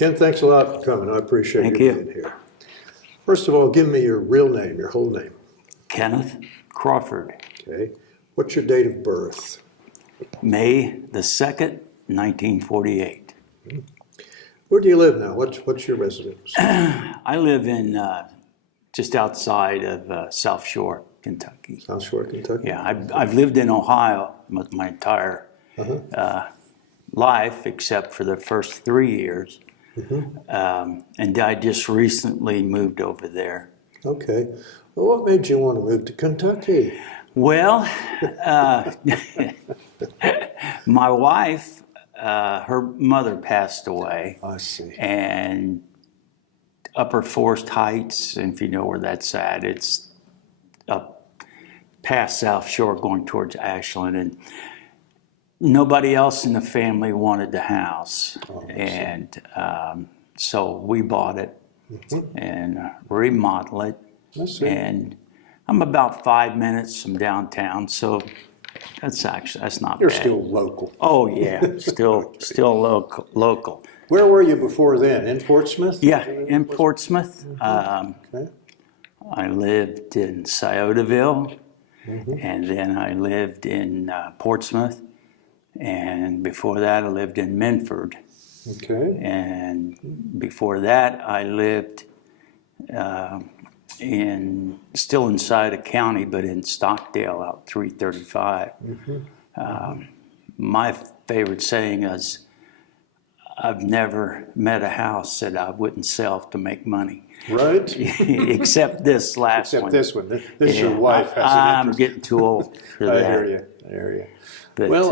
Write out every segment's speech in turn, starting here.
Ken, thanks a lot for coming. I appreciate Thank you you. being here. First of all, give me your real name, your whole name. Kenneth Crawford, Okay. What's your date of birth? May the 2nd, 1948. Where do you live now? What's your residence? I live in just outside of South Shore, Kentucky. South Shore, Kentucky? Yeah, I've lived in Ohio my entire life, except for the first 3 years. And I just recently moved over there. Okay. Well, what made you want to move to Kentucky? Well, my wife, her mother passed away. I see. And Upper Forest Heights, and if you know where that's at, it's up past South Shore going towards Ashland. And nobody else in the family wanted the house. And so we bought it and remodeled it. I see. And I'm about 5 minutes from downtown, so that's not You're bad. still local. Oh yeah, still local. Where were you before then? In Portsmouth? Yeah, in Portsmouth. Okay. I lived in Sciotaville, and then I lived in Portsmouth, and before that I lived in Minford, Okay. and before that I lived still inside a county, but in Stockdale, out 335. My favorite saying is, I've never met a house that I wouldn't sell to make money. Right? Except this last one. Except this one. This your wife has an I'm interest. getting too old for I that. hear you. I hear you. But, Well,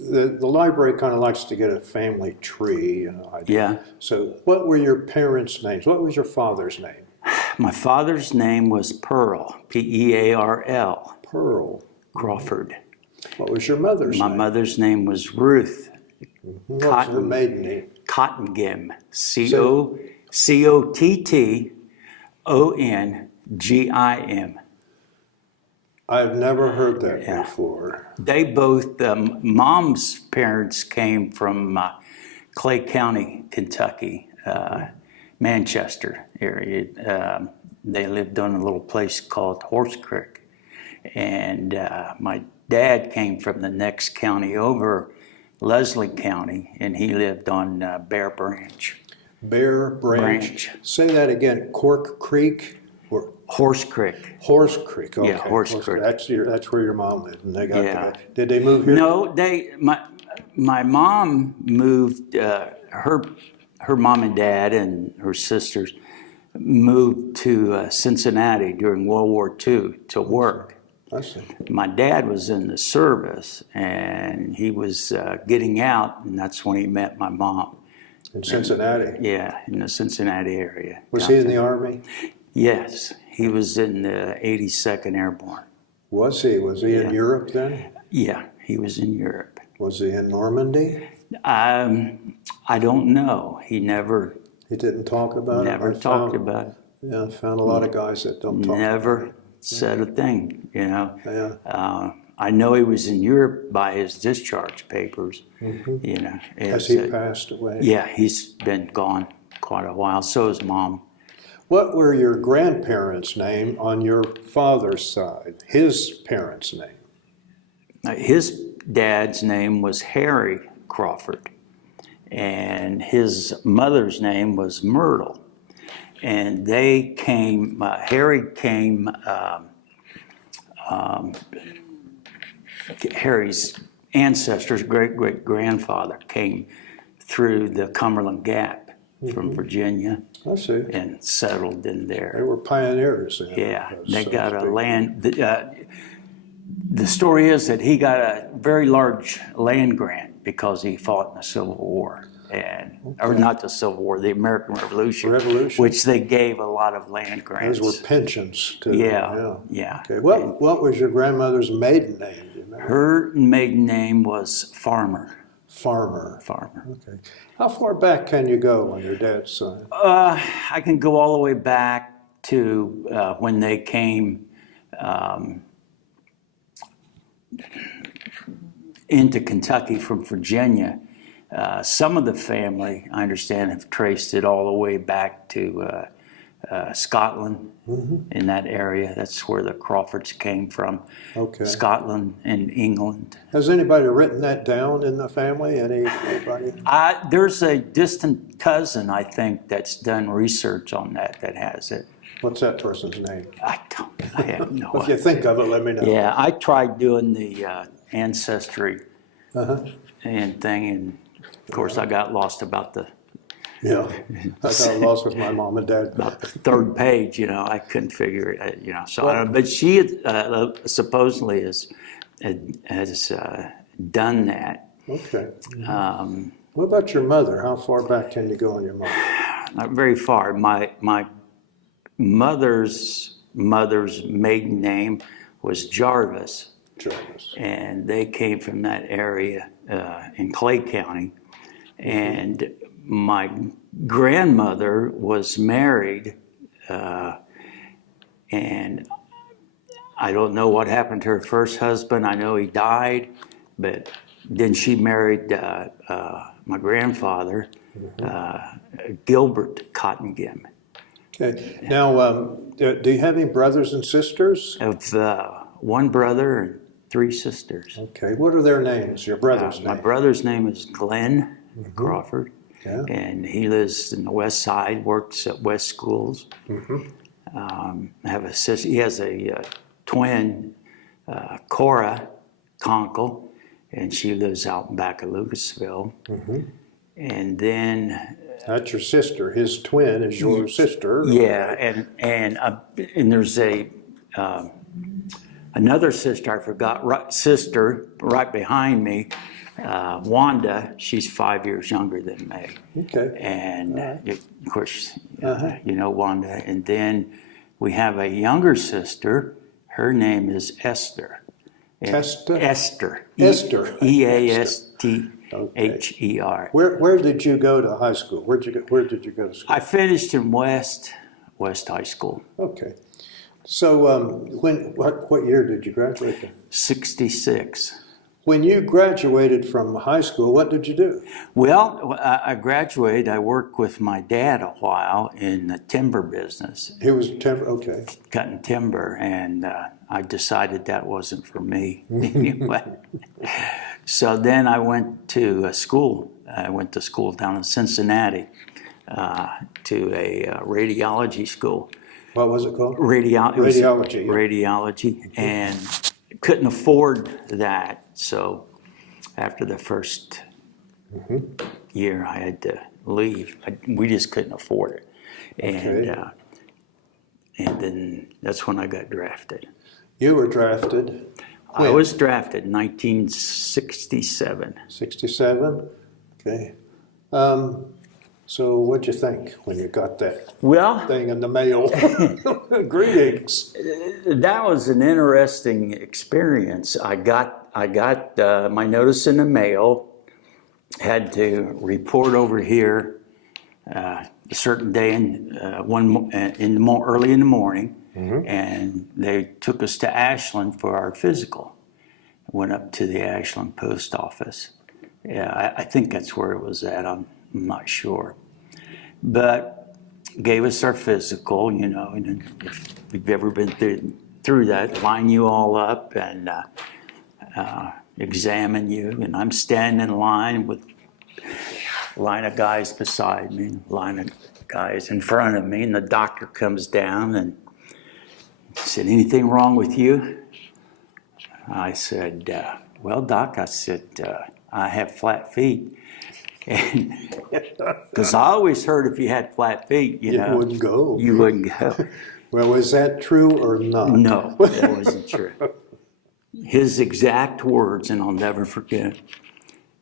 the library kind of likes to get a family tree idea. yeah. So what were your parents' names? What was your father's name? My father's name was Pearl, Pearl Pearl. Crawford. What was your mother's My name? mother's name was Ruth What was her maiden name? Cottongim, Cottongim. I've never heard that before. They both, mom's parents came from Clay County, Kentucky, Manchester area. They lived on a little place called Horse Creek. And my dad came from the next county over, Leslie County, and he lived on Bear Branch. Bear Branch. Say that again. Cork Creek? Or Horse Creek. Horse Creek. Okay. Yeah, Horse Creek. That's where your mom lived, and they got Yeah. Did they move here? No, my mom moved, her mom and dad and her sisters moved to Cincinnati during World War II to work. I see. My dad was in the service, and he was getting out, and that's when he met my mom. In Cincinnati. Yeah, in the Cincinnati area. Was he in the Army? Yes, he was in the 82nd Airborne. Was he? Was he in Europe then? Yeah, he was in Europe. Was he in Normandy? I don't know. He never didn't talk about it? Never talked about it. Yeah, I found a lot of guys that don't talk Never about it. said a thing, you know. Yeah. I know he was in Europe by his discharge papers, you know. Has he passed away? Yeah, he's been gone quite a while. So is Mom. What were your grandparents' name on your father's side? His parents' name? His dad's name was Harry Crawford, and his mother's name was Myrtle. And they came, Harry came, Harry's ancestors, great-great-grandfather, came through the Cumberland Gap from Virginia. I see. And settled in there. They were pioneers. Yeah, they got a land. The story is that he got a very large land grant because he fought in the Civil War, or not the Civil War, the American Revolution, which they gave a lot of land grants. Those were pensions too. Yeah. Okay. What was your grandmother's maiden name? Do you remember? Her maiden name was Farmer. Farmer. Okay. How far back can you go on your dad's side? I can go all the way back to when they came into Kentucky from Virginia. Some of the family, I understand, have traced it all the way back to Scotland, in that area. That's where the Crawfords came from. Okay. Scotland and England. Has anybody written that down in the family? Anybody? There's a distant cousin, I think, that's done research on that has it. What's that person's name? I have no If you idea. think of it, let me know. Yeah, I tried doing the ancestry Uh-huh. and thing, and of course I got lost about the Yeah. I got lost with my mom and dad. about the third page. I couldn't figure it. So I don't. But she supposedly has done that. Okay. What about your mother? How far back can you go on your mother? Not very far. My mother's maiden name was Jarvis, Jarvis. and they came from that area in Clay County. And my grandmother was married, and I don't know what happened to her first husband. I know he died, but then she married my grandfather, Gilbert Cottongim. Okay. Now, do you have any brothers and sisters? Of one brother and 3 sisters. Okay. What are their names? Your brother's My name? brother name is Glenn Crawford, Yeah. and he lives in the West Side, works at West Schools. I have a sister. He has a twin, Cora Conkle, and she lives out back of Lucasville. And then That's your sister. His twin is your sister. yeah, and there's another sister I forgot. Sister right behind me, Wanda. She's 5 years younger than me. Okay. And of course, you know Wanda. And then we have a younger sister. Her name is Esther. Testa? Esther. Esther. Easther. Where did you go to high school? Where did you go to school? I finished in West High School. Okay. So what year did you graduate? 66. When you graduated from high school, what did you do? Well, I graduated. I worked with my dad a while in the timber business, He was okay. cutting timber, and I decided that wasn't for me anyway. So then I went to school. I went to school down in Cincinnati to a radiology school. What was it called? Radiology. Yeah. Radiology, and couldn't afford that. So after the first year, I had to leave. We just couldn't afford it, and then that's when I got drafted. You were drafted. I was drafted in 1967. 67. Okay. So what'd you think when you got that thing in the mail? Greetings. That was an interesting experience. I got my notice in the mail. Had to report over here a certain day early in the morning, and they took us to Ashland for our physical. Went up to the Ashland post office. Yeah, I think that's where it was at. I'm not sure. But gave us our physical, and if you've ever been through that, line you all up and examine you. And I'm standing in line with a line of guys beside me, a line of guys in front of me, and the doctor comes down and said, "Anything wrong with you?" I said, "Well, Doc," I said, "I have flat feet." Because I always heard if you had flat feet, you wouldn't go. You wouldn't go. Well, was that true or not? No, that wasn't true. His exact words, and I'll never forget,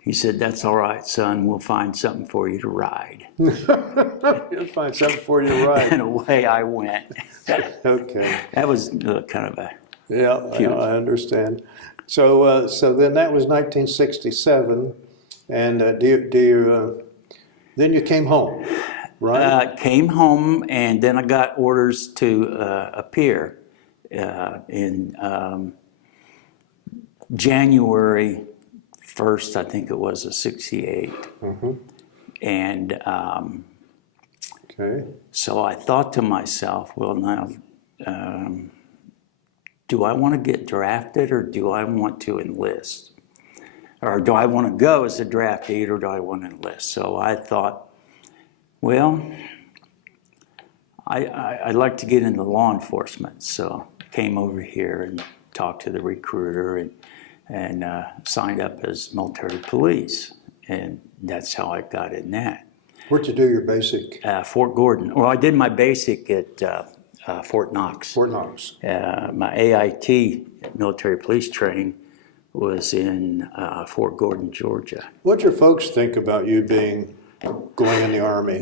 he said, "That's all right, son. We'll find something for you to ride." You'll find something for you to ride. And away I went. Okay. That was kind of a Yeah, I understand. So then that was 1967. And then you came home, right? Came home, and then I got orders to appear in January first, I think it was a 68. And Okay. so I thought to myself, well, now, do I want to get drafted or do I want to enlist? Or do I want to go as a draftee or do I want to enlist? So I thought, well, I'd like to get into law enforcement. So I came over here and talked to the recruiter and signed up as military police. And that's how I got in that. Where'd you do your basic? Fort Gordon. Well, I did my basic at Fort Knox. Fort Knox. My AIT, military police training, was in Fort Gordon, Georgia. What'd your folks think about you going in the Army?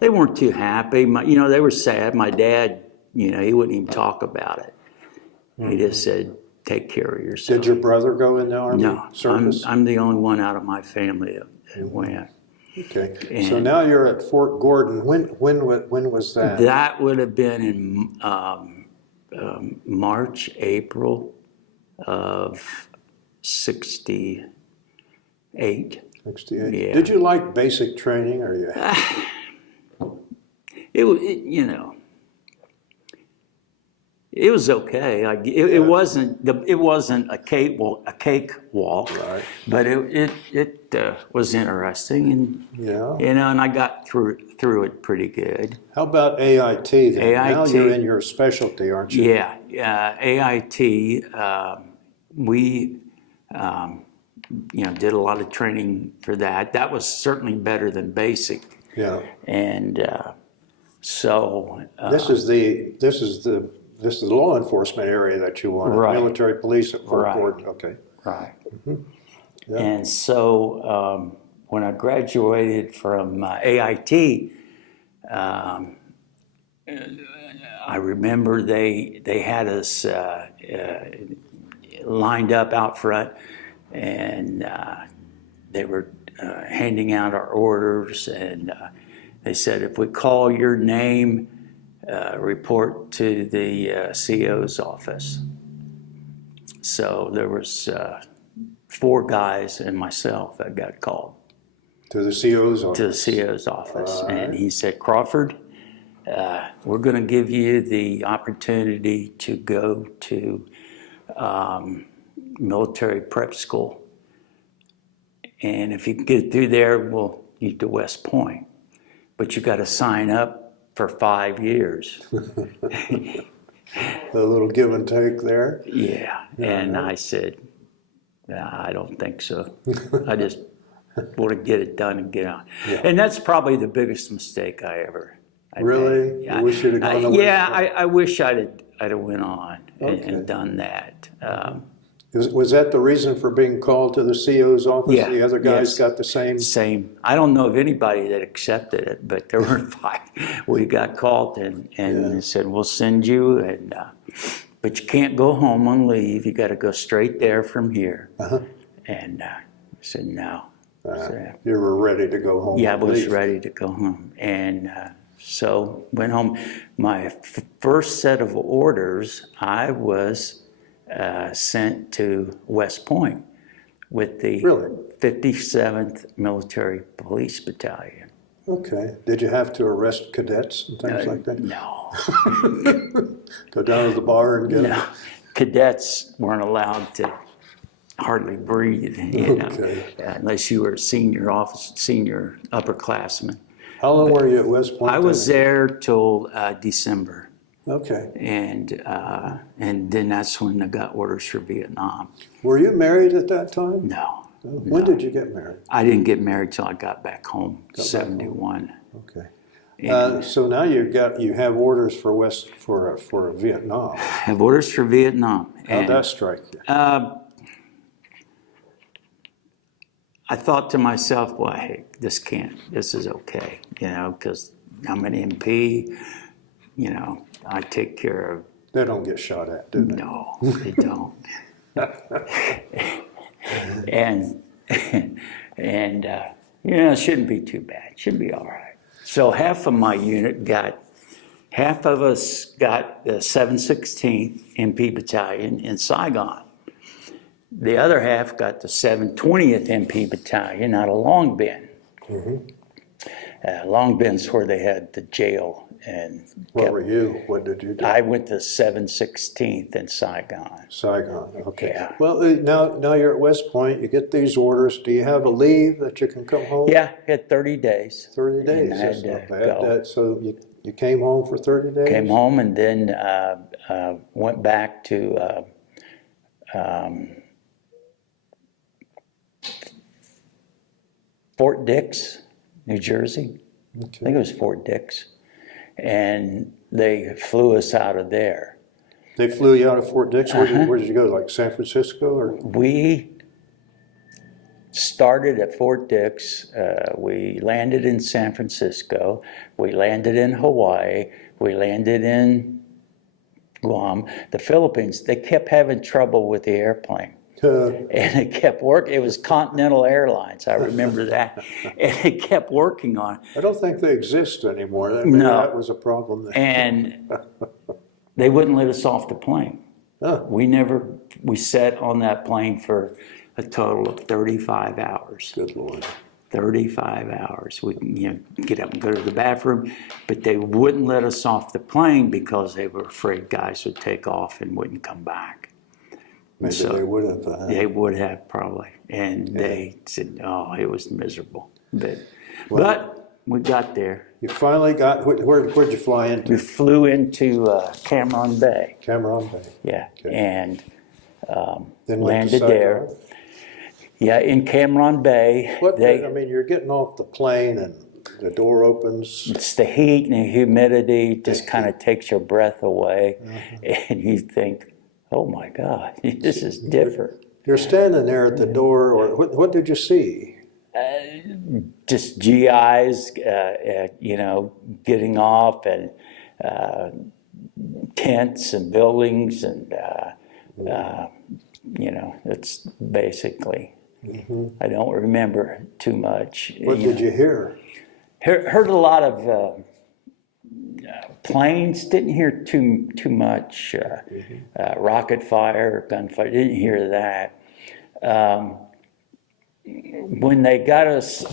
They weren't too happy. They were sad. My dad, he wouldn't even talk about it. He just said, take care of yourself. Did your brother go in the Army? No, Service? I'm the only one out of my family that went. Okay, And so now you're at Fort Gordon. When was that? That would have been in March, April of 68. 68. Yeah. Did you like basic training, or you? It was okay. It wasn't a cakewalk, Right. but it was interesting, and Yeah. and I got through it pretty good. How about AIT then? Now AIT. you're in your specialty, aren't you? Yeah, AIT. We did a lot of training for that. That was certainly better than basic, Yeah. and so This is the law enforcement area that you want. Right. Military police at Fort Right. Gordon. Okay. right. Yeah. And so when I graduated from AIT, I remember they had us lined up out front, and they were handing out our orders, and they said, if we call your name, report to the CO's office. So there was 4 guys and myself that got called To the CO's to office. the CO's office. All right. And he said, Crawford, we're going to give you the opportunity to go to military prep school. And if you can get through there, we'll get to West Point. But you got to sign up for 5 years. A little give and take there. Yeah. And I said, I don't think so. I just want to get it done and get on. Yeah. And that's probably the biggest mistake I ever Really? made. You wish you'd have gone to Yeah, West Point? I wish I'd have went on Okay. and done that. Was that the reason for being called to the CO's office? Yeah, The other guys yes. got the same? Same. I don't know of anybody that accepted it, but there were 5. We got called and they said, we'll send you, but you can't go home on leave. You got to go straight there from here. Uh-huh. And I said, no. So, You were ready to go home. yeah, I and was leave. ready to go home. And so went home. My first set of orders, I was sent to West Point with the Really? 57th Military Police Battalion. Okay. Did you have to arrest cadets and things like that? No, Go down to the bar and get no. Cadets weren't allowed to hardly breathe, Okay. unless you were a senior upperclassman. How long were you at West Point? I was there till December. Okay. And then that's when I got orders for Vietnam. Were you married at that time? No. When did you get married? I didn't get married till I got back home, back home. 71. Okay. And So now you have orders for Vietnam. I have orders for Vietnam. How'd that strike you? I thought to myself, well, hey, this is okay, because I'm an MP, I take care of. They don't get shot at, do they? No, they don't. and it shouldn't be too bad. It should be all right. So half of us got the 716th MP Battalion in Saigon. The other half got the 720th MP Battalion out of Long Bend. Long Bend's where they had the jail. And what were you? What did you do? I went to 716th in Saigon. Saigon, okay. Yeah. Well, now you're at West Point. You get these orders. Do you have a leave that you can come home? Yeah, I had 30 days. 30 days. And I had That's to not bad. go. So you came home for 30 days? Came home and then went back to Fort Dix, New Jersey. Okay. I think it was Fort Dix. And they flew us out of there. They flew you out of Fort Dix? Where did you go, like San Francisco? Or? We started at Fort Dix. We landed in San Francisco. We landed in Hawaii. We landed in Guam. The Philippines, they kept having trouble with the airplane. And it kept working. It was Continental Airlines. I remember that. And it kept working on it. I don't think they exist anymore. No. That was a problem there. And they wouldn't let us off the plane. Huh. We sat on that plane for a total of 35 hours. Good Lord. 35 hours. We get up and go to the bathroom, but they wouldn't let us off the plane because they were afraid guys would take off and wouldn't come back. Maybe so they would have. They would have probably. And they said, oh, it was miserable. But we got there. You finally got, where'd you fly into? We flew into Cameron Bay. Cameron Bay. Yeah. Okay. And Then landed there. Yeah, in Cameron Bay. I mean, you're getting off the plane and the door opens. It's the heat and the humidity just kind of takes your breath away. And you think, oh my God, this is different. You're standing there at the door, or what did you see? Just GIs, getting off, and tents and buildings, and it's basically. I don't remember too much. What did you hear? Heard a lot of planes. Didn't hear too much rocket fire, gunfire. Didn't hear that. When they got us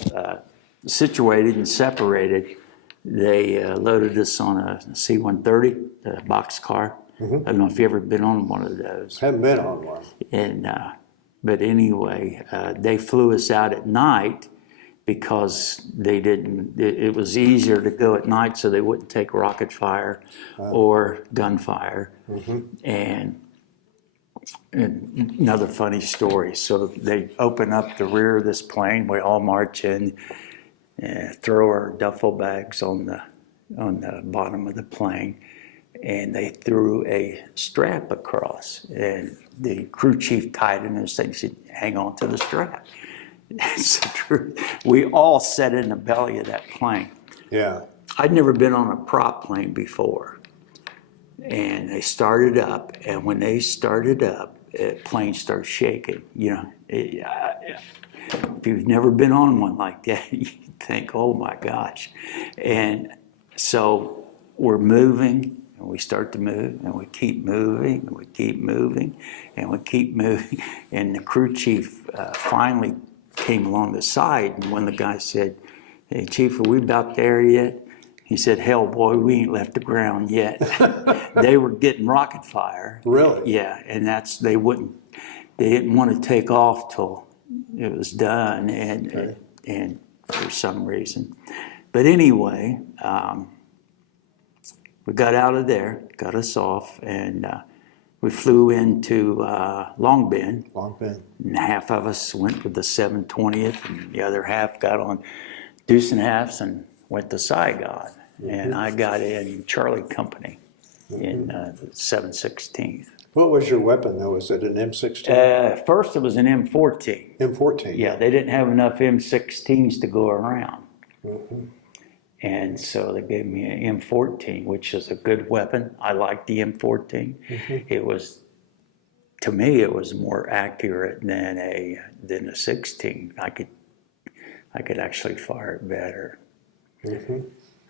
situated and separated, they loaded us on a C-130, a boxcar. I don't know if you've ever been on one of those. Haven't been on one. And but anyway, they flew us out at night because they didn't. It was easier to go at night, so they wouldn't take rocket fire or gunfire. And another funny story. So they open up the rear of this plane. We all march in, throw our duffel bags on the bottom of the plane, and they threw a strap across. And the crew chief tied in his thing and said, "Hang on to the strap." It's the truth. We all sat in the belly of that plane. Yeah. I'd never been on a prop plane before. And they started up, and when they started up, the plane started shaking. If you've never been on one like that, you think, oh my gosh. And so we're moving, and we start to move, and we keep moving, and we keep moving, and we keep moving. And the crew chief finally came along the side, and when the guy said, "Hey, Chief, are we about there yet?" He said, "Hell, boy, we ain't left the ground yet." They were getting rocket fire. Really? Yeah, and they didn't want to take off till it was done, and for some reason. But anyway, we got out of there, got us off, and we flew into Long Bend. Long Bend. And half of us went with the 720th, and the other half got on deuce and halves and went to Saigon. And I got in Charlie Company in 716th. What was your weapon, though? Was it an M16? First, it was an M14. M14? Yeah, they didn't have enough M16s to go around. And so they gave me an M14, which is a good weapon. I liked the M14. It was, to me, it was more accurate than a 16. I could actually fire it better.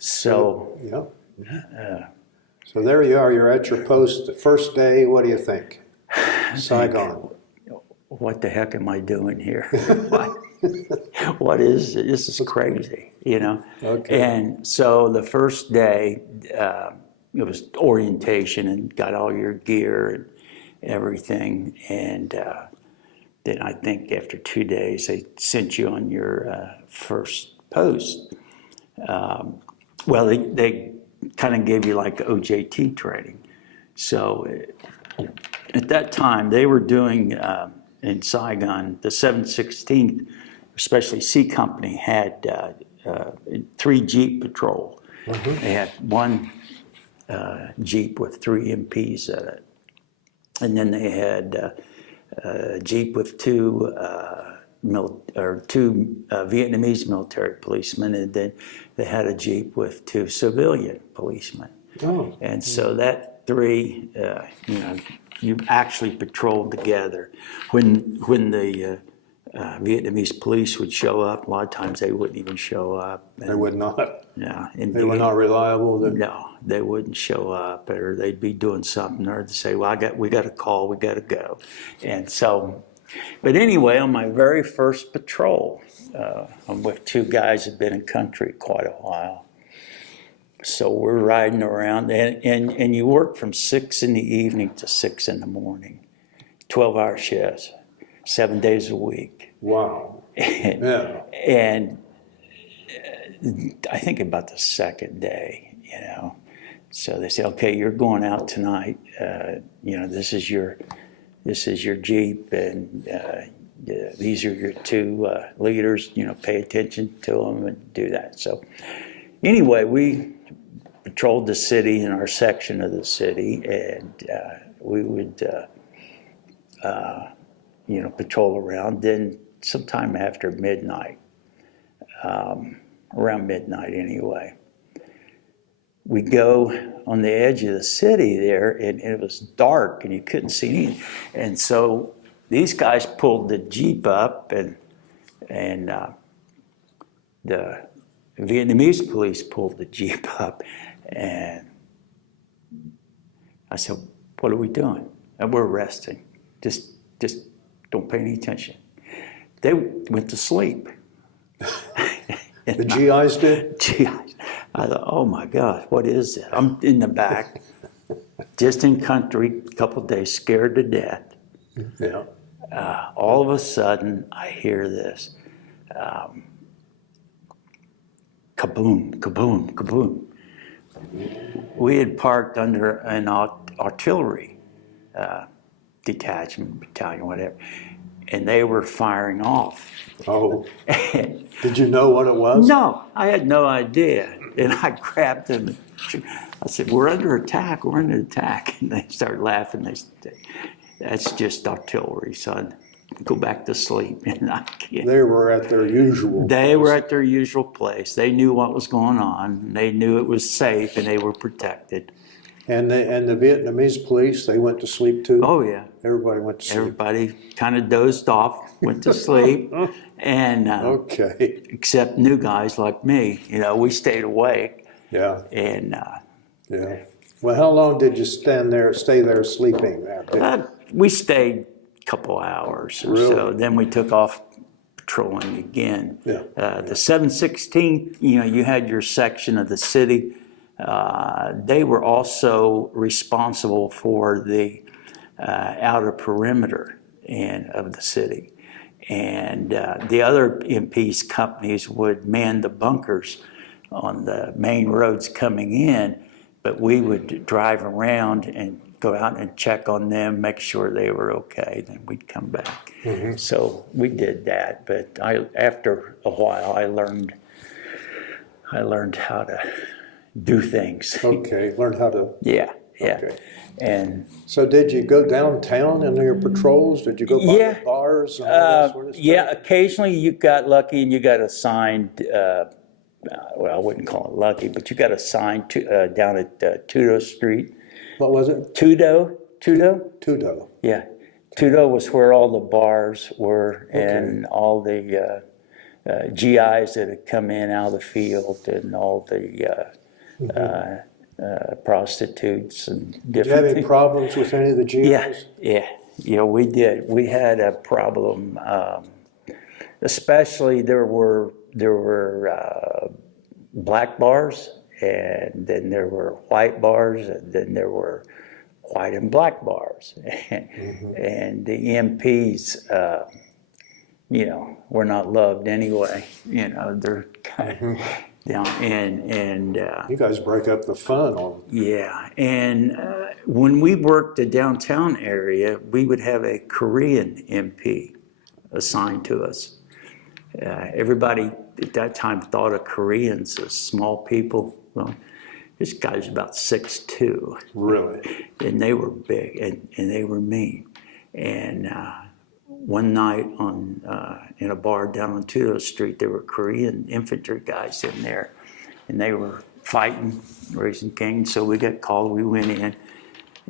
So, so there you are. You're at your post. The first day. What do you think? Saigon. what the heck am I doing here? What is it? This is crazy, you know? Okay. And so the first day, it was orientation and got all your gear and everything. And then I think after 2 days, they sent you on your first post. Well, they kind of gave you like OJT training. So at that time, they were doing in Saigon, the 716th, especially C Company, had 3 Jeep patrol. Mm-hmm. They had 1 Jeep with 3 MPs in it. And then they had a Jeep with 2 Vietnamese military policemen, and then they had a Jeep with 2 civilian policemen. Oh. And so that 3, you actually patrolled together. When the Vietnamese police would show up, a lot of times they wouldn't even show up. They would not? No. They were not reliable? No, they wouldn't show up, or they'd be doing something, or they'd say, well, we got a call, we got to go. And so, but anyway, on my very first patrol, I'm with 2 guys that had been in country quite a while. So we're riding around, and you work from 6 in the evening to 6 in the morning, 12-hour shifts, 7 days a week. Wow. Yeah. And I think about the second day, so they say, okay, you're going out tonight. This is your Jeep, and these are your 2 leaders. Pay attention to them and do that. So anyway, we patrolled the city in our section of the city, and we would, patrol around. Then sometime after midnight, around midnight anyway, we go on the edge of the city there, and it was dark, and you couldn't see anything. And so these guys pulled the Jeep up, and the Vietnamese police pulled the Jeep up. And I said, what are we doing? And we're resting. Just don't pay any attention. They went to sleep. The GIs did? GIs. I thought, oh my God, what is it? I'm in the back, just in country, a couple of days, scared to death. Yeah. All of a sudden, I hear this. Kaboom, kaboom, kaboom. We had parked under an artillery detachment, battalion, whatever, and they were firing off. Oh. Did you know what it was? No, I had no idea. And I grabbed them. I said, we're under attack, we're under attack. And they started laughing. They said, that's just artillery, son. Go back to sleep. And they were at their usual place. They were at their usual place. They knew what was going on. They knew it was safe, and they were protected. And the Vietnamese police, they went to sleep too? Oh, yeah. Everybody went to sleep? Everybody kind of dozed off, went to sleep. And okay. Except new guys like me, we stayed awake. Yeah. And yeah. Well, how long did you stay there sleeping? We stayed a couple hours or so. Then we took off patrolling again. Yeah. The 716th, you had your section of the city. They were also responsible for the outer perimeter of the city. And the other MP's companies would man the bunkers on the main roads coming in, but we would drive around and go out and check on them, make sure they were okay, then we'd come back. Mm-hmm. So we did that, but after a while I learned how to do things. Okay, learn how to... Yeah. Okay. And so did you go downtown in your patrols? Did you go by the bars and all that sort of stuff? Yeah, occasionally you got lucky and you got assigned, well, I wouldn't call it lucky, but you got assigned to, down at Tudo Street. What was it? Tudo. Tudo. Yeah. Tudo was where all the bars were, and all the GIs that had come in out of the field, and all the prostitutes and different things. Did you have any problems with any of the GIs? Yeah, we did. We had a problem. Especially there were black bars, and then there were white bars, and then there were white and black bars, and the MPs, were not loved anyway. They're kind of down, and You guys break up the fun on. yeah, and when we worked the downtown area, we would have a Korean MP assigned to us. Everybody at that time thought of Koreans as small people. Well, this guy's about 6'2". Really? And they were big, and they were mean. And one night in a bar down on Tudor Street, there were Korean infantry guys in there, and they were fighting, raising Cain. So we got called. We went in,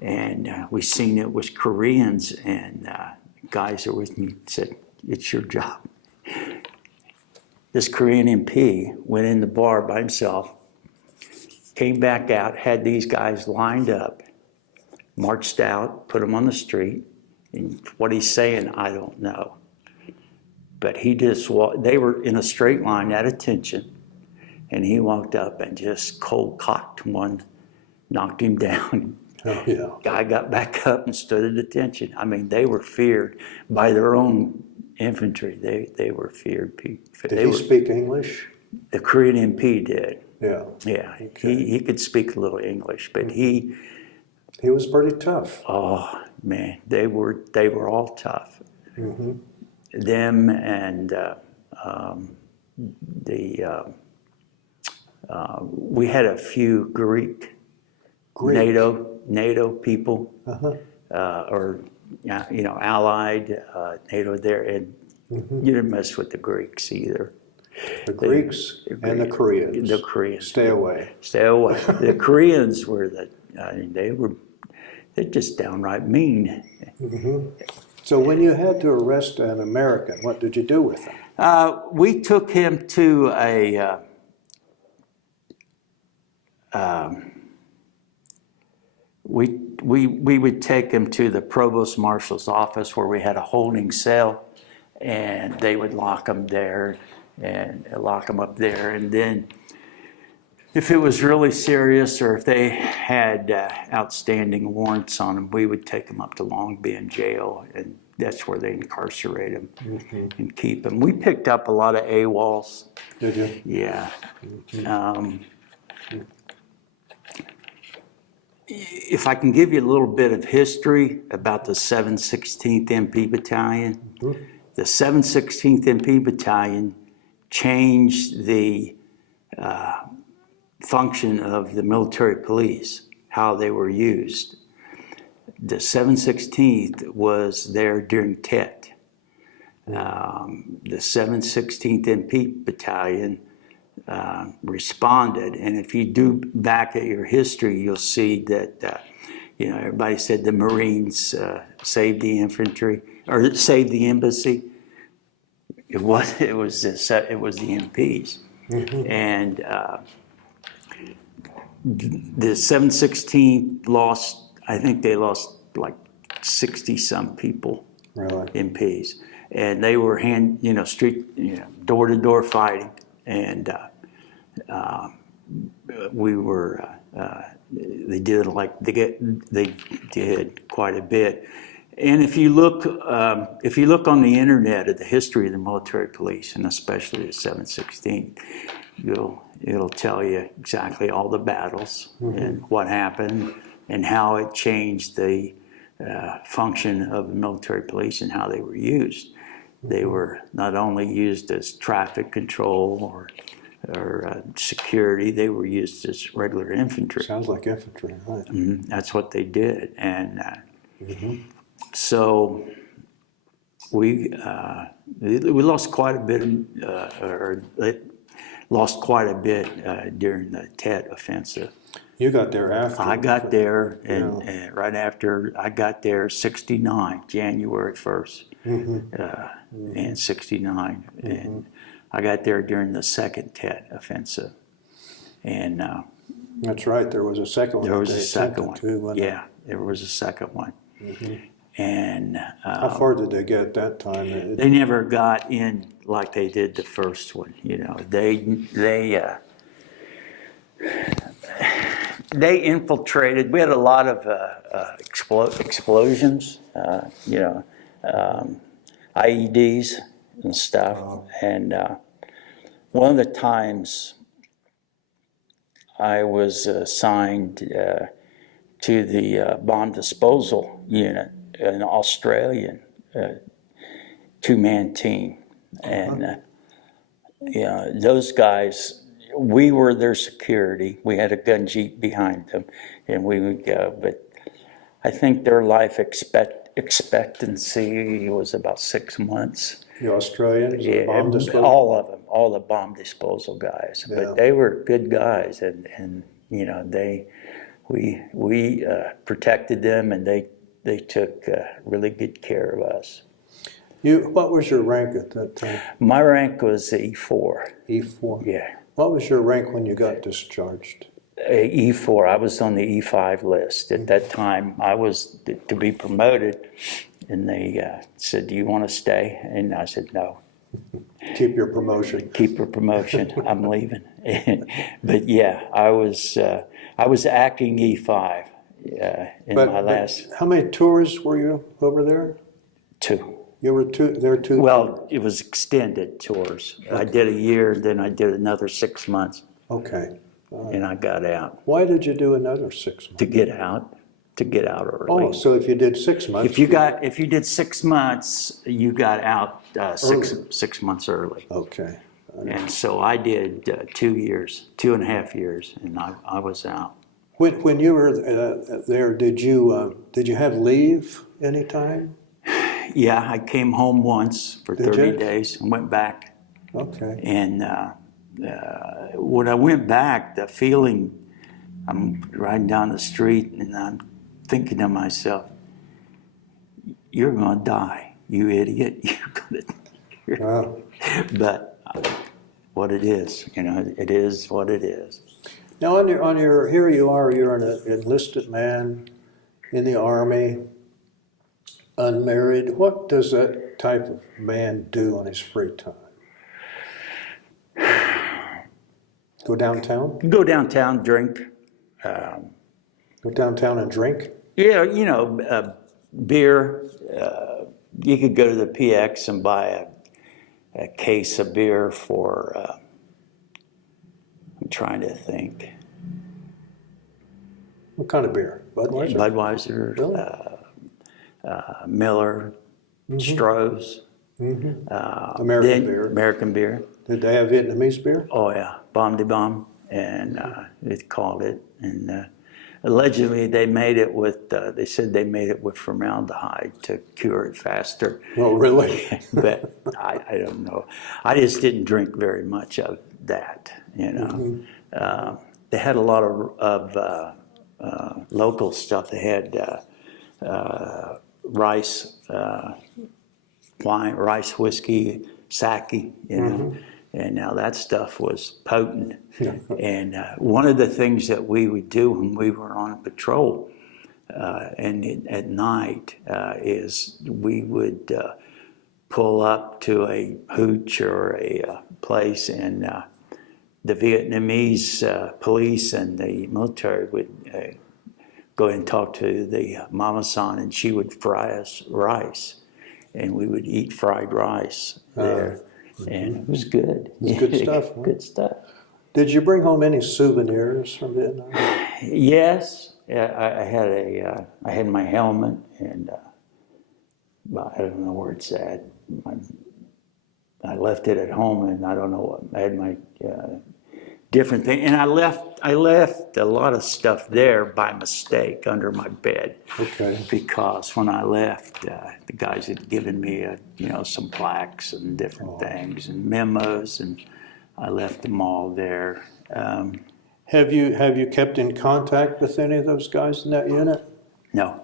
and we seen it was Koreans, and guys that were with me said, "It's your job." This Korean MP went in the bar by himself, came back out, had these guys lined up, marched out, put them on the street, and what he's saying, I don't know. But he just walked, they were in a straight line at attention, and he walked up and just cold cocked one, knocked him down. Oh, yeah. Guy got back up and stood at attention. I mean, they were feared by their own infantry. They were feared people. Did he speak English? The Korean MP did. Yeah. Yeah, Okay. he could speak a little English, but he was pretty tough. oh man, they were all tough. Mm-hmm. Them and we had a few Greek? NATO people, or allied NATO there, and you didn't mess with the Greeks either. The Greeks and the Koreans. The Koreans. Stay away. Stay away. The Koreans were they're just downright mean. Mm-hmm. So when you had to arrest an American, what did you do with him? We took him to a we would take him to the provost marshal's office where we had a holding cell, and they would lock him there and lock him up there. And then if it was really serious or if they had outstanding warrants on them, we would take him up to Long Beach jail, and that's where they incarcerate him and keep him. We picked up a lot of AWOLs. Did you? Yeah. If I can give you a little bit of history about the 716th MP Battalion, the 716th MP Battalion changed the function of the military police, how they were used. The 716th was there during Tet. The 716th MP Battalion responded, and if you do back at your history, you'll see that everybody said the Marines saved the infantry or saved the embassy. It was the MPs, and the 716 lost. I think they lost like 60 some people, really? MPs, and they were street door to door fighting. And we were, they did quite a bit. And if you look on the internet at the history of the military police, and especially the 716, it'll tell you exactly all the battles and what happened and how it changed the function of the military police and how they were used. They were not only used as traffic control or security, they were used as regular infantry. Sounds like infantry, right? That's what they did. And so we lost quite a bit, during the Tet offensive. You got there after. I got there, and right after I got there, 69, January 1st. And 69, and I got there during the second Tet offensive, and that's right. There was a second one. There was a second one. There was a second one, And how far did they get at that time? they never got in like they did the first one. You know, they infiltrated. We had a lot of explosions. You know, IEDs and stuff. Oh. And one of the times I was assigned to the bomb disposal unit, an Australian two-man team. And you know, those guys, we were their security. We had a gun jeep behind them, and we would go. But I think their life expectancy was about 6 months. The Australians, yeah, bomb disposal? All of them, all the bomb disposal guys. Yeah. But they were good guys, and you know, we protected them, and they took really good care of us. What was your rank at that time? My rank was E4. E4? Yeah. What was your rank when you got discharged? E4. I was on the E5 list. At that time, I was to be promoted, and they said, "Do you want to stay?" And I said, "No." Keep your promotion. Keep your promotion. I'm leaving. But yeah, I was acting E5 in my last. How many tours were you over there? 2. You were there 2? Well, it was extended tours. Okay. I did a year, then I did another 6 months. Okay. And I got out. Why did you do another 6 months? To get out early. Oh, so if you did 6 months. If you did 6 months, you got out 6 months early. Okay. And so I did 2 years, 2.5 years, and I was out. When you were there, did you have leave anytime? Yeah, I came home once for 30 days and went back. Okay. And when I went back, the feeling, I'm riding down the street and I'm thinking to myself, "You're going to die, you idiot. You're going to." Wow. But what it is, you know, it is what it is. Now, on your here you are. You're an enlisted man in the Army, unmarried. What does that type of man do on his free time? Go downtown? Go downtown, drink. Go downtown and drink? Yeah, you know, beer. You could go to the PX and buy a case of beer for, I'm trying to think. What kind of beer? Budweiser? Budweiser, really? Miller, Stroh's. Mm-hmm. American beer. Did they have Vietnamese beer? Oh yeah, Bomb de Bomb, and they called it. And allegedly they made it with. They said they made it with formaldehyde to cure it faster. Oh really? But I don't know. I just didn't drink very much of that. You know, they had a lot of local stuff. They had rice. Wine, rice, whiskey, sake, you know, and now that stuff was potent. And one of the things that we would do when we were on patrol and at night is we would pull up to a hooch or a place, and the Vietnamese police and the military would go and talk to the Mama San, and she would fry us rice. And we would eat fried rice there, and it was good. It was good stuff. Huh? Good stuff. Did you bring home any souvenirs from Vietnam? Yes, I had my helmet, and I don't know where it's at. I left it at home, and I don't know what. I had my different thing, and I left a lot of stuff there by mistake under my bed. Okay. Because when I left, the guys had given me some plaques and different things and memos, and I left them all there. Have you kept in contact with any of those guys in that unit? No.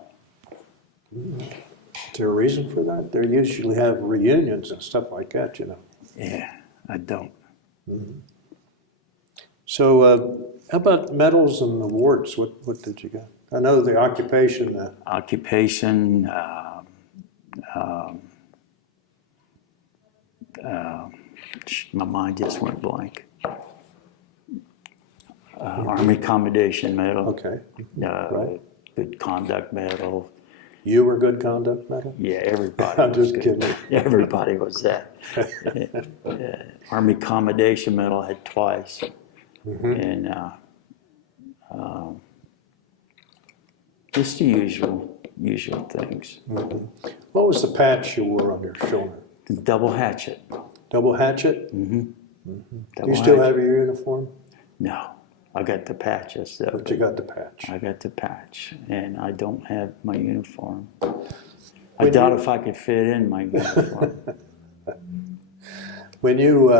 Is there a reason for that? They usually have reunions and stuff like that, you know. Yeah, I don't. Mm-hmm. So, how about medals and awards? What did you get? I know the occupation. Occupation, My mind just went blank. Army Commendation Medal. Okay. Right. Good Conduct Medal. You were good conduct medal? Yeah, everybody. I'm was just good. kidding. Everybody was that. Army Commendation Medal I had twice, and just the usual things. What was the patch you wore on your shoulder? Double hatchet. Double hatchet? Do you still have your uniform? No, I got the patches. But you got the patch. I got the patch, and I don't have my uniform. I doubt if I could fit in my uniform. When you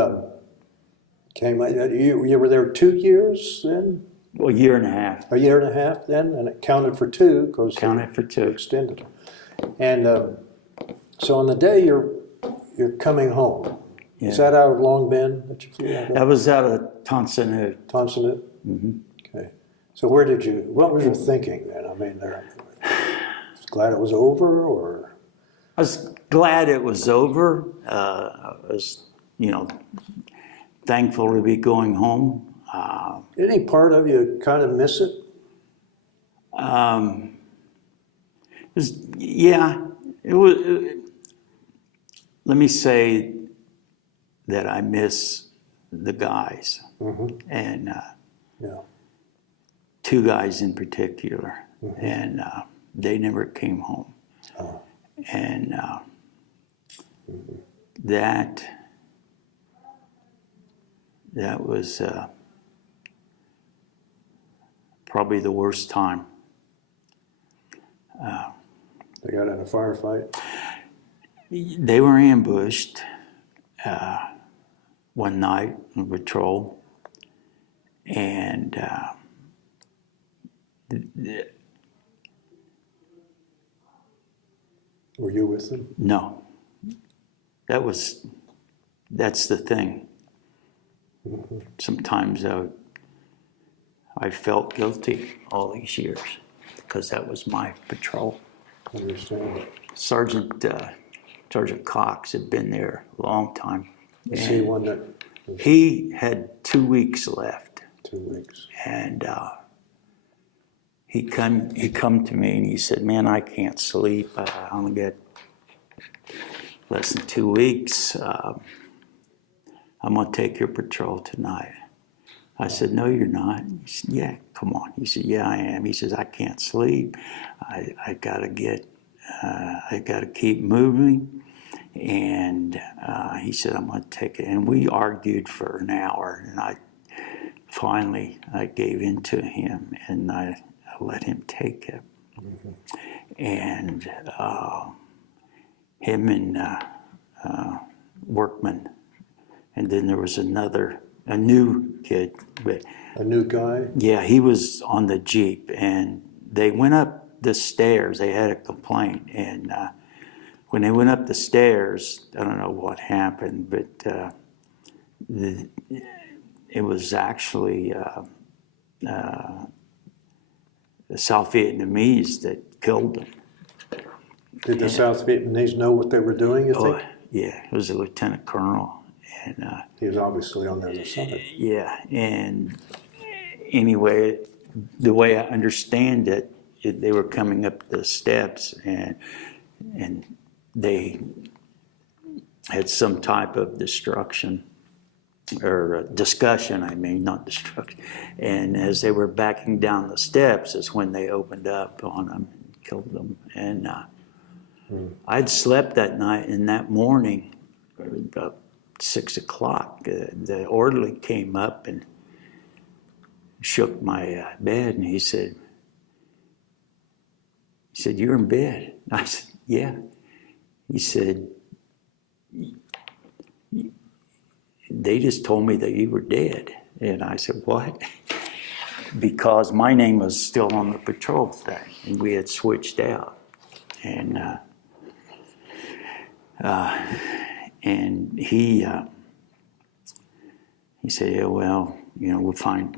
came, you were there 2 years then? Well, a year and a half. A year and a half then, and it counted for 2 because Counted for 2. Extended. And so on the day you're coming home, is that out of Long Bend that you flew out of? That was out of Thompson. Thompson? Okay. So what was your thinking then? I mean, glad it was over, or? I was glad it was over. I was, thankful to be going home. Any part of you kind of miss it? It was. Let me say that I miss the guys, and 2 guys in particular, and they never came home, and that was probably the worst time. They got in a firefight? They were ambushed one night on patrol, and were you with them? No. That's the thing. Sometimes I felt guilty all these years because that was my patrol. I understand. Sergeant Cox had been there a long time. Is he one that? He had 2 weeks left. 2 weeks. And he come to me and he said, "Man, I can't sleep. I only got less than 2 weeks. I'm going to take your patrol tonight." I said, "No, you're not." He said, "Yeah, come on." He said, "Yeah, I am." He says, "I can't sleep. I got to keep moving." And he said, "I'm going to take it." And we argued for an hour. And I gave in to him and I let him take it. And him and Workman. And then there was a new kid. A new guy? Yeah, he was on the Jeep, and they went up the stairs. They had a complaint, and when they went up the stairs, I don't know what happened, but it was actually the South Vietnamese that killed them. Did the South Vietnamese know what they were doing, you think? Yeah, it was a lieutenant colonel. And he was obviously on the other side. Yeah, and anyway, the way I understand it, they were coming up the steps, and they had some type of destruction, or discussion, I mean, not destruction. And as they were backing down the steps is when they opened up on them and killed them. And I'd slept that night, and that morning, about 6 o'clock, the orderly came up and shook my bed, and he said, "You're in bed?" I said, "Yeah." He said, "They just told me that you were dead." And I said, "What?" Because my name was still on the patrol thing, and we had switched out. And he said, "Yeah, well, we'll find,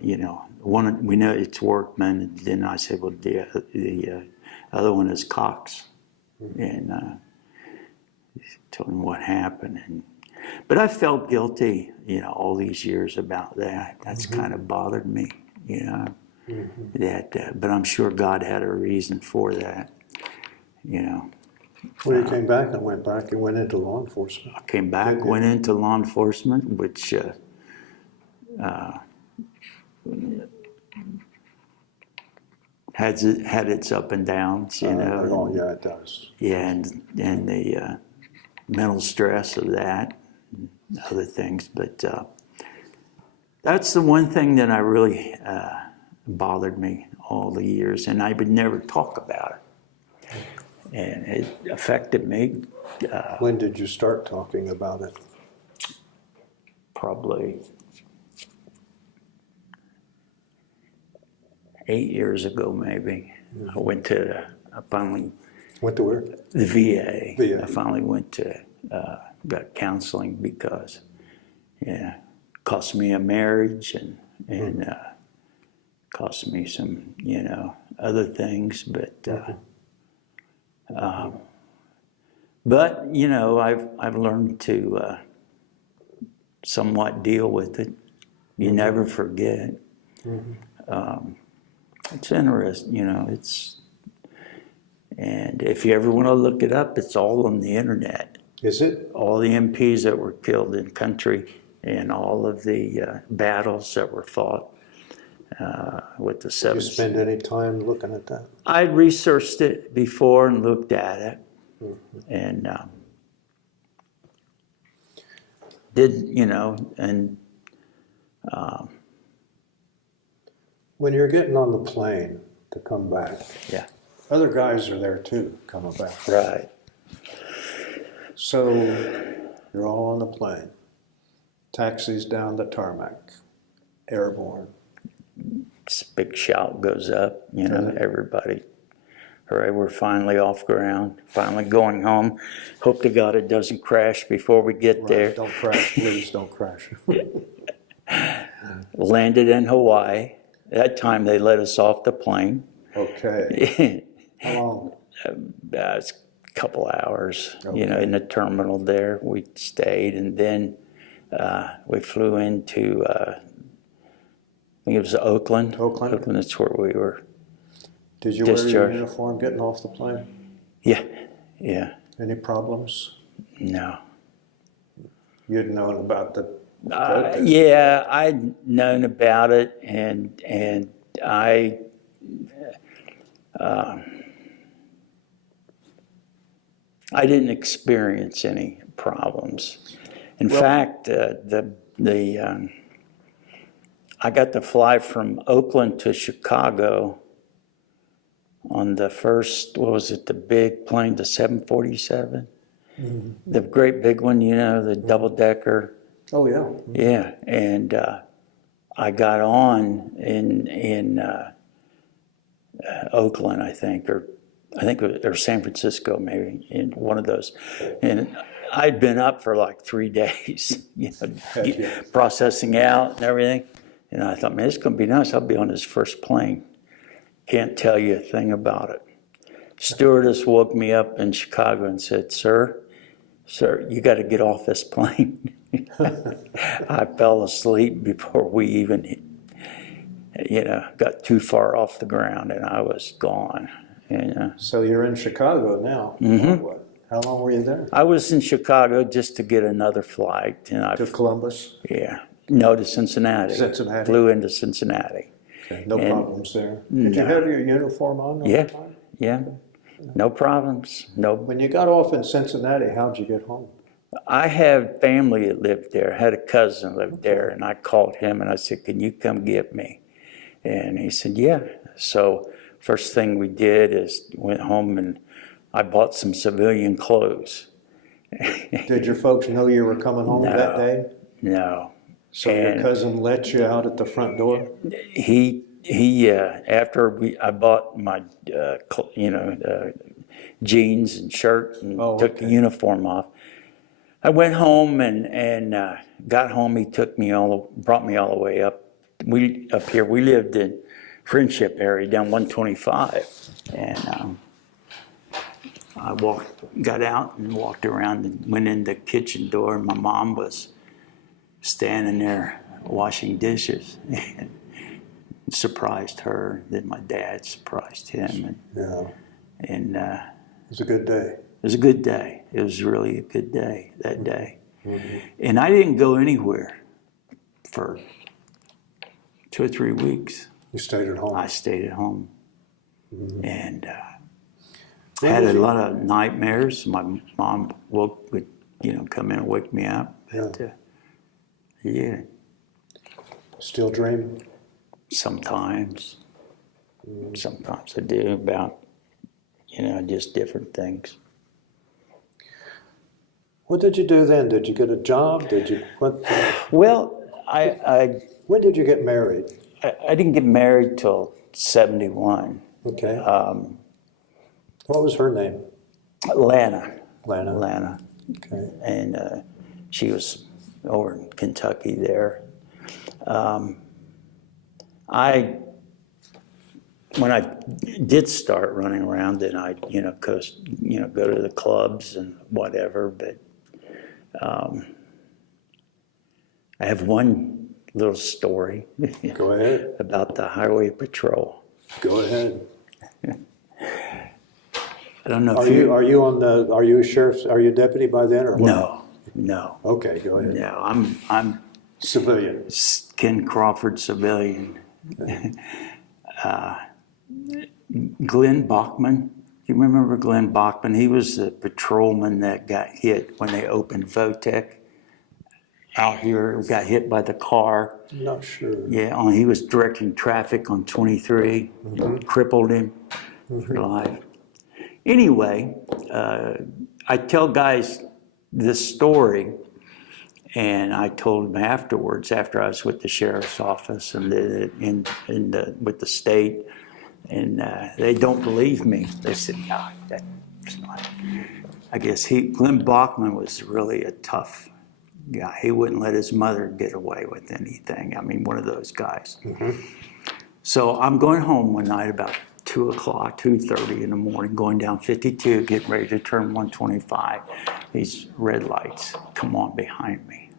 one, we know it's Workman." And then I said, "Well, the other one is Cox." And told him what happened. But I felt guilty, all these years about that. That's kind of bothered me, but I'm sure God had a reason for that, Well, you came back and went back and went into law enforcement. I came back, went into law enforcement, which had its up and downs, Oh, yeah, it does. Yeah, and the mental stress of that, and other things. But that's the one thing that I really bothered me all the years, and I would never talk about it. And it affected me. When did you start talking about it? Probably 8 years ago, maybe. I finally went to where? The VA. VA. I finally went to, got counseling because, cost me a marriage and cost me some, other things, but I've learned to somewhat deal with it. You never forget. It's interesting, and if you ever want to look it up, it's all on the internet. Is it? All the MPs that were killed in country and all of the battles that were fought with the seven. Did you spend any time looking at that? I researched it before and looked at it, and when you're getting on the plane to come back, yeah, other guys are there too, coming back. right. So you're all on the plane. Taxis down the tarmac, airborne. This big shout goes up, everybody. Hooray, we're finally off ground, finally going home. Hope to God it doesn't crash before we get there. Don't crash, please don't crash. Landed in Hawaii. That time they let us off the plane. Okay. How long? It's a couple hours, Okay. In the terminal there. We stayed, and then we flew into, I think it was Oakland. Oakland, that's where we were. Did you wear your discharged. uniform getting off the plane? Yeah. Any problems? No. You'd known about the Yeah, I'd known about it, and I didn't experience any problems. In fact, I got to fly from Oakland to Chicago on the first, the big plane, the 747, the great big one, the double-decker. Oh, yeah. Yeah, and I got on in Oakland, I think, or San Francisco, maybe, in one of those. And I'd been up for like 3 days, processing out and everything. And I thought, man, it's going to be nice. I'll be on this first plane. Can't tell you a thing about it. Stewardess woke me up in Chicago and said, Sir, you got to get off this plane. I fell asleep before we even, got too far off the ground, and I was gone. So you're in Chicago now. What? How long were you there? I was in Chicago just to get another flight. To Columbus? Yeah. No, to Cincinnati. Cincinnati? Flew into Cincinnati. Okay. No problems there. Did you have your uniform on all the time? Yeah. No problems. No. When you got off in Cincinnati, how'd you get home? I have family that lived there. I had a cousin that lived there, and I called him and I said, can you come get me? And he said, yeah. So first thing we did is went home and I bought some civilian clothes. Did your folks know you were coming home that day? No. So your cousin let you out at the front door? He after I bought my, jeans and shirt and took the uniform off. I went home and got home. He brought me all the way up. Up here, we lived in Friendship area down 125, and I got out and walked around and went in the kitchen door, and my mom was standing there washing dishes. Surprised her. Then my dad surprised him. And it was a good day. It was a good day. It was really a good day that day. And I didn't go anywhere for 2 or 3 weeks. You stayed at home? I stayed at home. And had a lot of nightmares. My mom would come in and wake me up. But, yeah. Still dream? Sometimes. Sometimes I do about, just different things. What did you do then? Did you get a job? Well, when did you get married? I didn't get married till 71. Okay. What was her name? Lana. Lana. Okay. And she was over in Kentucky there. When I did start running around, then I, go to the clubs and whatever. But I have one little story. Go ahead. About the highway patrol. Go ahead. I don't know. Are you sheriff? Are you a deputy by then or what? No. Okay, go ahead. No, I'm civilian. Ken Crawford, civilian. Glenn Bachman. You remember Glenn Bachman? He was the patrolman that got hit when they opened Votech out here. Got hit by the car. Not sure. Yeah, he was directing traffic on 23. Crippled him for life. Anyway, I tell guys this story, and I told them afterwards, after I was with the sheriff's office and with the state, and they don't believe me. They said, "No, that's not." I guess Glenn Bachman was really a tough guy. He wouldn't let his mother get away with anything. I mean, one of those guys. So I'm going home one night about 2 o'clock, 2:30 in the morning, going down 52, getting ready to turn 125. These red lights come on behind me.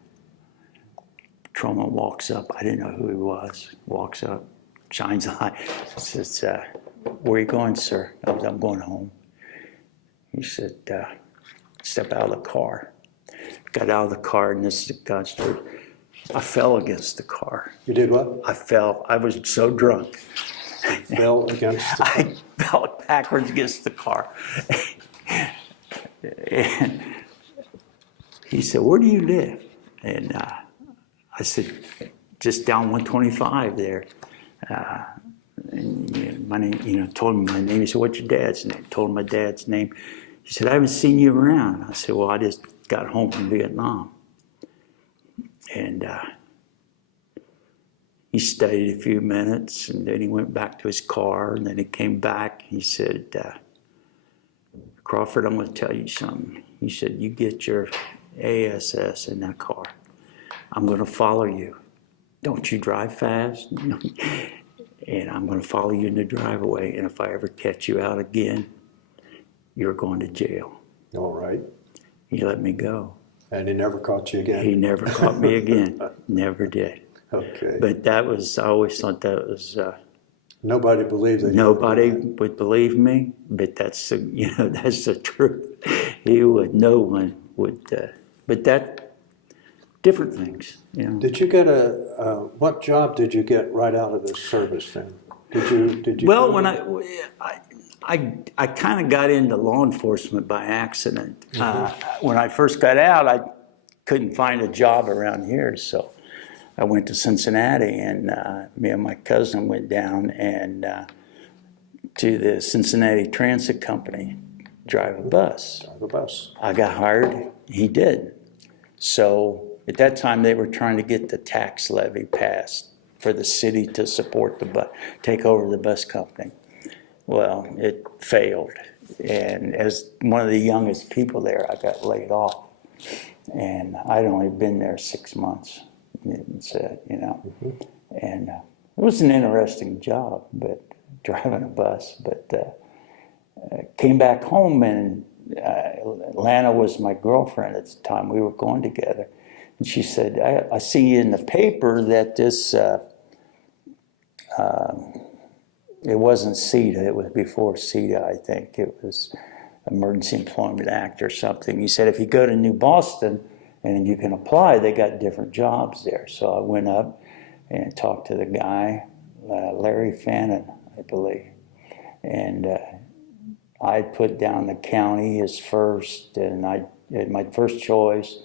Patrolman walks up. I didn't know who he was. Walks up, shines a light. Says, "Where are you going, sir?" I was, "I'm going home." He said, "Step out of the car." Got out of the car, and this is God's story. I fell against the car. You did what? I fell. I was so drunk. Fell against the car. I fell backwards against the car. And he said, "Where do you live?" And I said, "Just down 125 there." And my name, told him my name. He said, "What's your dad's name?" Told him my dad's name. He said, "I haven't seen you around." I said, "Well, I just got home from Vietnam." And he stayed a few minutes, and then he went back to his car, and then he came back. He said, "Crawford, I'm going to tell you something." He said, "You get your ASS in that car. I'm going to follow you. Don't you drive fast. And I'm going to follow you in the driveway, and if I ever catch you out again, you're going to jail." All right. He let me go. And he never caught you again? He never caught me again. Never did. Okay. But I always thought that was... nobody believed that. Nobody would believe me, but that's the truth. No one would, but different things, Did you get what job did you get right out of the service then? Did you? Well, when I kind of got into law enforcement by accident. When I first got out, I couldn't find a job around here, so I went to Cincinnati, and me and my cousin went down and to the Cincinnati Transit Company, drive a bus. Drive a bus. I got hired. He did. So at that time, they were trying to get the tax levy passed for the city to support take over the bus company. Well, it failed. And as one of the youngest people there, I got laid off. And I'd only been there 6 months. And it was an interesting job, but driving a bus. But came back home, and Lana was my girlfriend at the time. We were going together. And she said, I see in the paper that this, it wasn't CETA, it was before CETA, I think. It was Emergency Employment Act or something. He said, if you go to New Boston and you can apply, they got different jobs there. So I went up and talked to the guy, Larry Fannin, I believe. And I put down the county as first, and I had my first choice,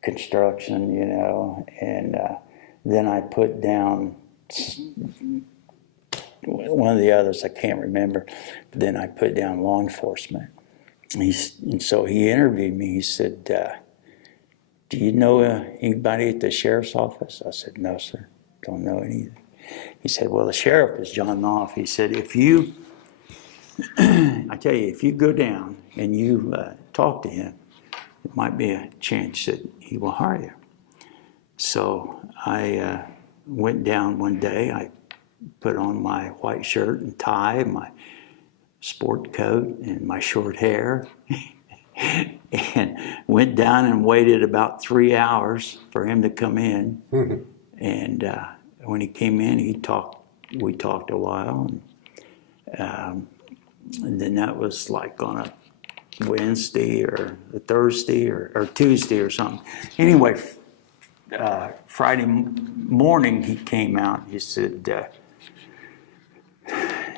construction, you know, and then I put down one of the others, I can't remember, but then I put down law enforcement. And so he interviewed me. He said, do you know anybody at the sheriff's office? I said, no, sir, don't know anything. He said, well, the sheriff is John Knopf. He said, if you, I tell you, if you go down and you talk to him, it might be a chance that he will hire you. So I went down one day. I put on my white shirt and tie, my sport coat, and my short hair, and went down and waited about 3 hours for him to come in. And when he came in, we talked a while. And then that was like on a Wednesday or a Thursday or Tuesday or something. Anyway, Friday morning he came out. He said,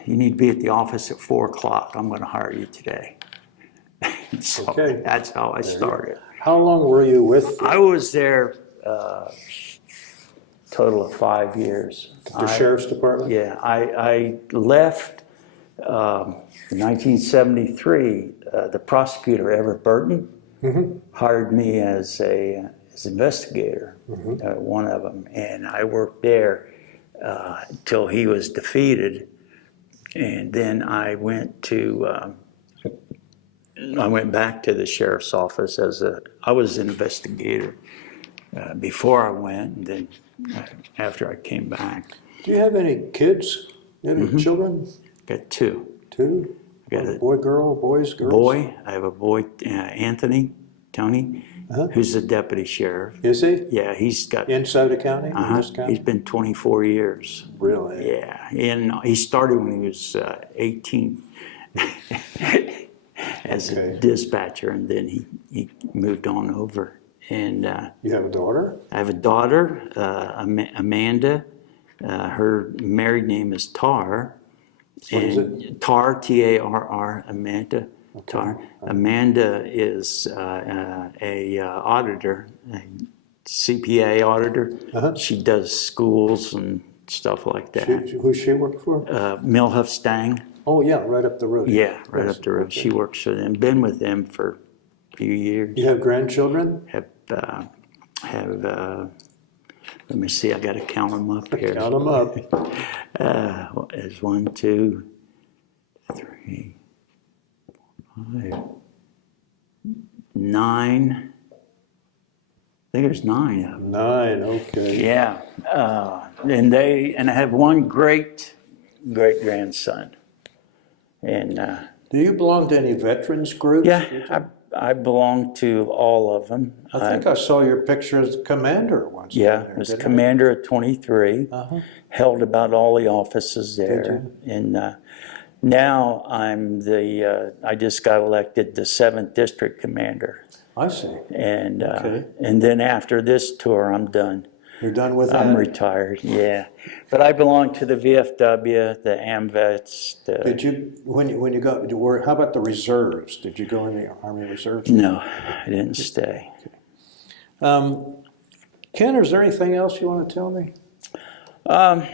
you need to be at the office at 4 o'clock. I'm going to hire you today. So okay. That's how I started. How long were you with them? I was there total of 5 years. The sheriff's department? Yeah, I left in 1973. The prosecutor, Everett Burton, hired me as an investigator, one of them, and I worked there till he was defeated. And then I went back to the sheriff's office I was an investigator before I went, and then after I came back. Do you have any kids? Any children? Got two. Two? Got a boy, girl, boys, girls? Boy. I have a boy, Tony, who's a deputy sheriff. Is he? Yeah, he's got... In Soda County? In this county? He's been 24 years. Really? Yeah, and he started when he was 18 as a dispatcher, and then he moved on over. And you have a daughter? I have a daughter, Amanda. Her married name is Tar. What is it? Tar, T-A-R-R, Amanda. Okay. Tar. Amanda is a auditor, a CPA auditor. She does schools and stuff like that. Who's she work for? Milhuff Stang. Oh yeah, right up the road. Yeah, right up the road. Okay. She works for them. Been with them for a few years. You have grandchildren? Let me see, I got to count them up here. Count them up. There's 1, 2, 3, 5, 9. I think there's 9 of them. 9, okay. Yeah, and I have one great grandson. And do you belong to any veterans groups? Yeah, I belong to all of them. I think I saw your picture as commander once. Yeah, I was commander at 23. Held about all the offices there. And now I'm I just got elected the 7th District Commander. I see. And and then after this tour, I'm done. You're done with that? I'm retired, yeah. But I belong to the VFW, the AMVETS. Did you, when you got, how about the reserves? Did you go in the Army Reserves? No, I didn't stay. Okay. Ken, is there anything else you want to tell me? A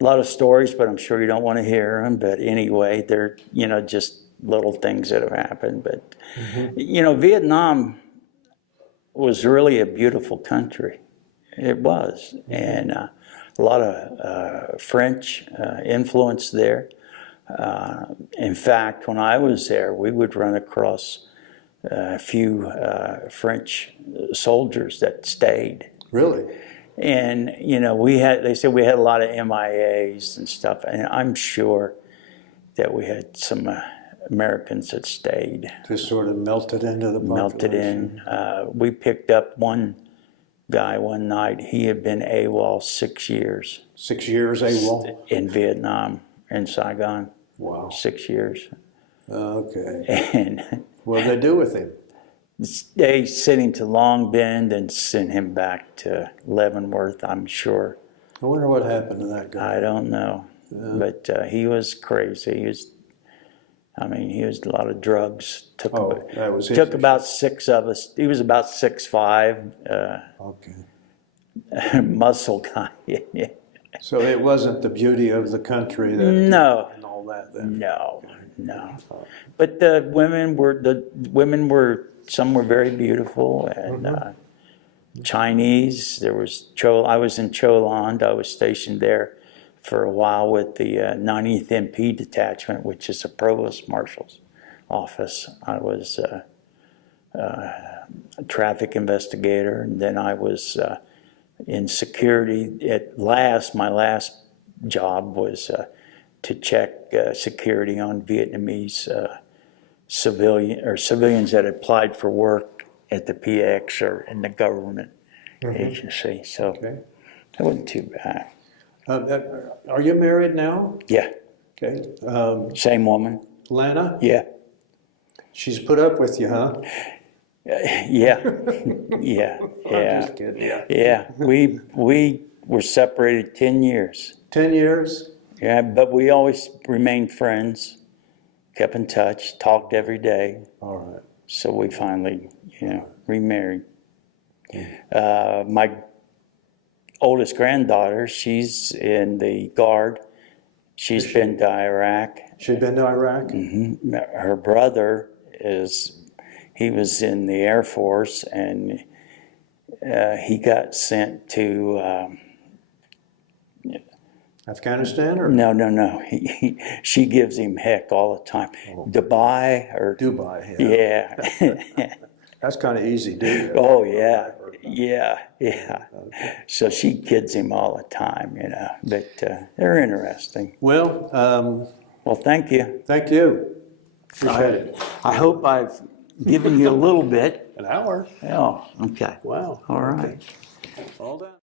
lot of stories, but I'm sure you don't want to hear them. But anyway, they're, just little things that have happened. But, Vietnam was really a beautiful country. It was. And a lot of French influence there. In fact, when I was there, we would run across a few French soldiers that stayed. Really? And, they said we had a lot of MIAs and stuff. And I'm sure that we had some Americans that stayed. Just sort of melted into the population. Melted in. We picked up one guy one night. He had been AWOL 6 years. 6 years AWOL? In Vietnam, in Saigon. Wow. 6 years. Okay. And what did they do with him? They sent him to Long Bend and sent him back to Leavenworth, I'm sure. I wonder what happened to that guy. I don't know. But he was crazy. He was a lot of drugs. Took about 6 of us. He was about 6'5". Okay. Muscle guy. So it wasn't the beauty of the country that and all that then. No. But the women were some were very beautiful, and Chinese. There was I was in Choland. I was stationed there for a while with the 90th MP detachment, which is a provost marshal's office. I was a traffic investigator, and then I was in security. My last job was to check security on Vietnamese civilians that applied for work at the PX or in the government agency. So that wasn't too bad. Are you married now? Yeah. Okay. Same woman. Lana? Yeah. She's put up with you, huh? Yeah. Yeah. I'm just kidding. Yeah. We were separated 10 years. 10 years? Yeah, but we always remained friends, kept in touch, talked every day. All right. So we finally, remarried. My oldest granddaughter, she's in the Guard. She's been to Iraq. She's been to Iraq? Mm-hmm. Her brother he was in the Air Force, and he got sent to Afghanistan? Or? No. She gives him heck all the time. Oh. Dubai. Yeah. That's kind of easy, dude. Oh, yeah. Yeah. So she kids him all the time, But they're interesting. Well, thank you. Thank you. Appreciate it. I hope I've given you a little bit. An hour? Oh, okay. Wow. All right. Okay. All done.